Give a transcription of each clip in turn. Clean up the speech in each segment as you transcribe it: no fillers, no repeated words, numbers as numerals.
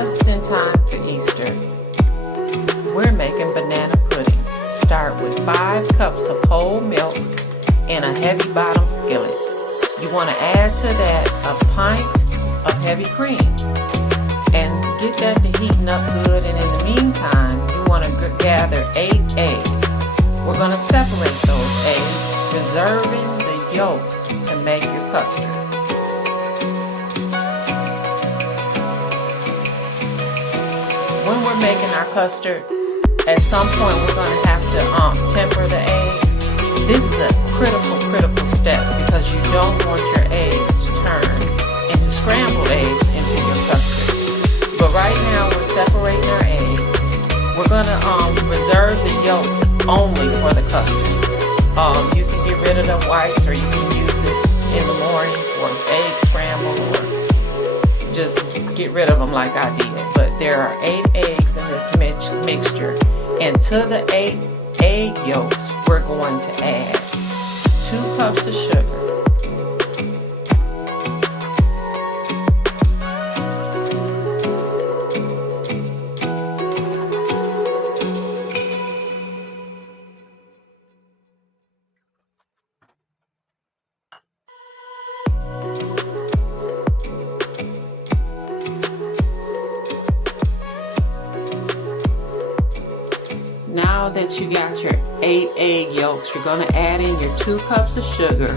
just in time for Easter. We're making banana pudding. Start with 5 cups of whole milk in a heavy bottom skillet. You want to add to that a pint of heavy cream and get that to heating up good. And in the meantime, you want to gather 8 eggs. We're going to separate those eggs, reserving the yolks to make your custard. When we're making our custard, at some point we're going to have to temper the eggs. This is a critical step because you don't want your eggs to turn into scrambled eggs into your custard. But right now we're separating our eggs. We're going to reserve the yolks only for the custard. You can get rid of the whites, or you can use it in the morning for egg scramble, or just get rid of them like I did. But there are 8 eggs in this mixture, and to the 8 egg yolks we're going to add 2 cups of sugar, Now that you got your 8 egg yolks, you're going to add in your 2 cups of sugar,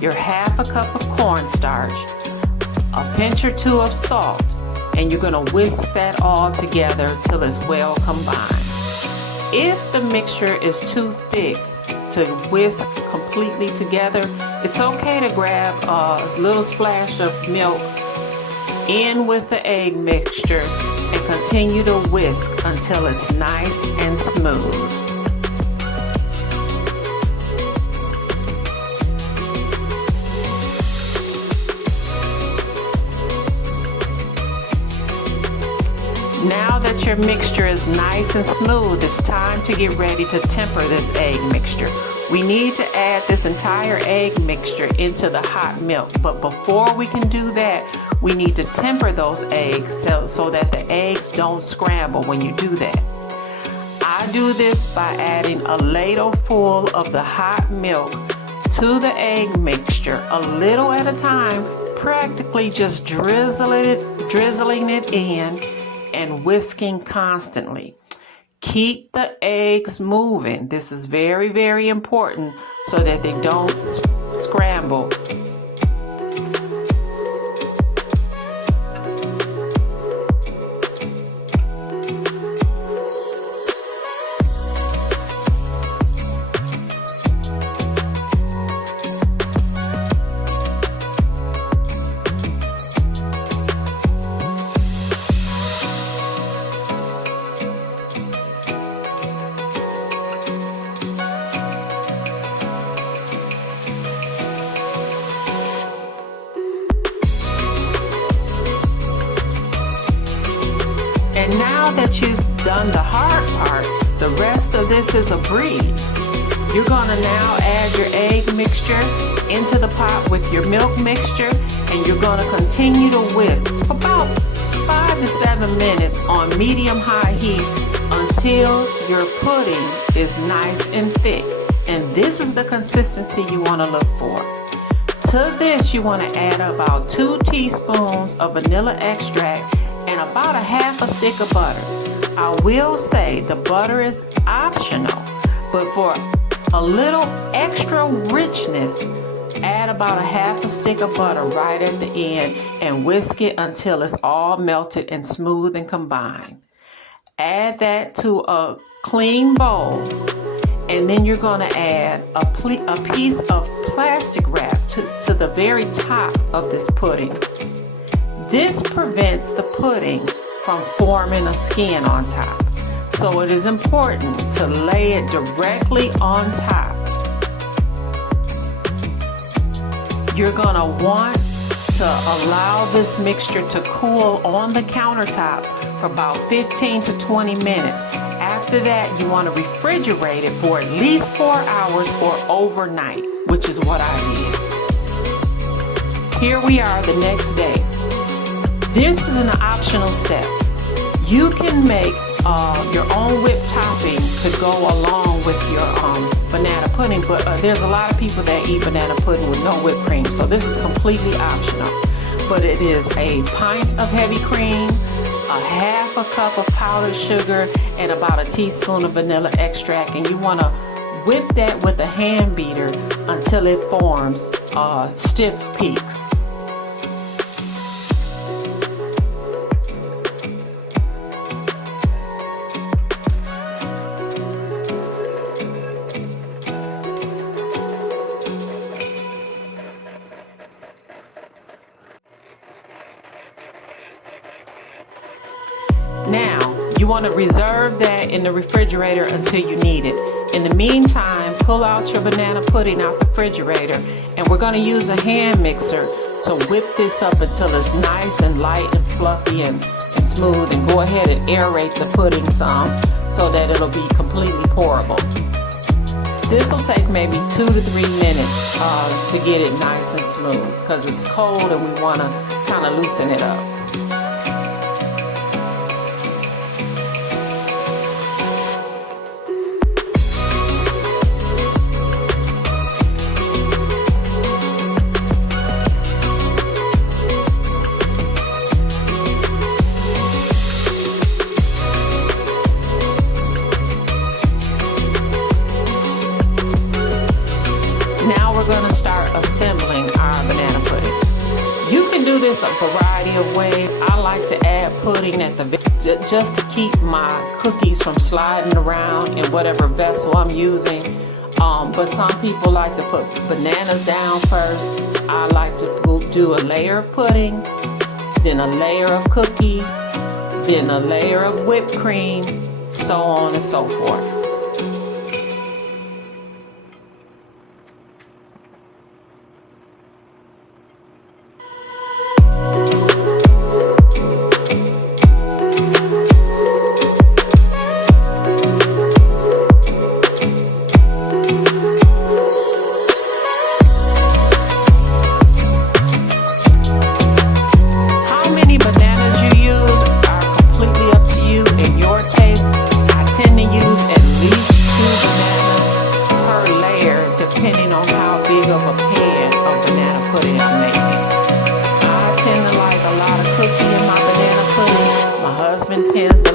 your half a cup of cornstarch, a pinch or 2 of salt, and you're going to whisk that all together till it's well combined. If the mixture is too thick to whisk completely together, it's okay to grab a little splash of milk in with the egg mixture and continue to whisk until it's nice and smooth. Now that your mixture is nice and smooth, it's time to get ready to temper this egg mixture. We need to add this entire egg mixture into the hot milk, but before we can do that, we need to temper those eggs so that the eggs don't scramble when you do that. I do this by adding a ladle full of the hot milk to the egg mixture, a little at a time, practically just drizzling it in and whisking constantly. Keep the eggs moving. This is very important so that they don't scramble. And now that you've done the hard part, the rest of this is a breeze. You're gonna now add your egg mixture into the pot with your milk mixture, and you're gonna continue to whisk for about 5 to 7 minutes on medium-high heat until your pudding is nice and thick. And this is the consistency you wanna look for. To this, you wanna add about 2 teaspoons of vanilla extract and about a half a stick of butter. I will say the butter is optional, but for a little extra richness, add about a half a stick of butter right at the end and whisk it until it's all melted and smooth and combined. Add that to a clean bowl, and then you're going to add a piece of plastic wrap to the very top of this pudding. This prevents the pudding from forming a skin on top. So it is important to lay it directly on top. You're gonna want to allow this mixture to cool on the countertop for about 15 to 20 minutes. After that, you want to refrigerate it for at least 4 hours or overnight, which is what I did. Here we are the next day. This is an optional step. You can make your own whipped topping to go along with your banana pudding, but there's a lot of people that eat banana pudding with no whipped cream, so this is completely optional. But it is a pint of heavy cream, a half a cup of powdered sugar, and about a teaspoon of vanilla extract, and you want to whip that with a hand beater until it forms stiff peaks. Now, you want to reserve that in the refrigerator until you need it. In the meantime, pull out your banana pudding out the refrigerator, and we're going to use a hand mixer to whip this up until it's nice and light and fluffy and smooth, and go ahead and aerate the pudding some so that it'll be completely pourable. This will take maybe 2 to 3 minutes to get it nice and smooth, because it's cold and we want to kind of loosen it up. We're going to start assembling our banana pudding. You can do this a variety of ways. I like to add pudding at the just to keep my cookies from sliding around in whatever vessel I'm using. But some people like to put bananas down first. I like to do a layer of pudding, then a layer of cookie, then a layer of whipped cream, so on and so forth. Depending on how big of a pan of banana pudding I'm making. I tend to like a lot of cookie in my banana pudding. My husband tends to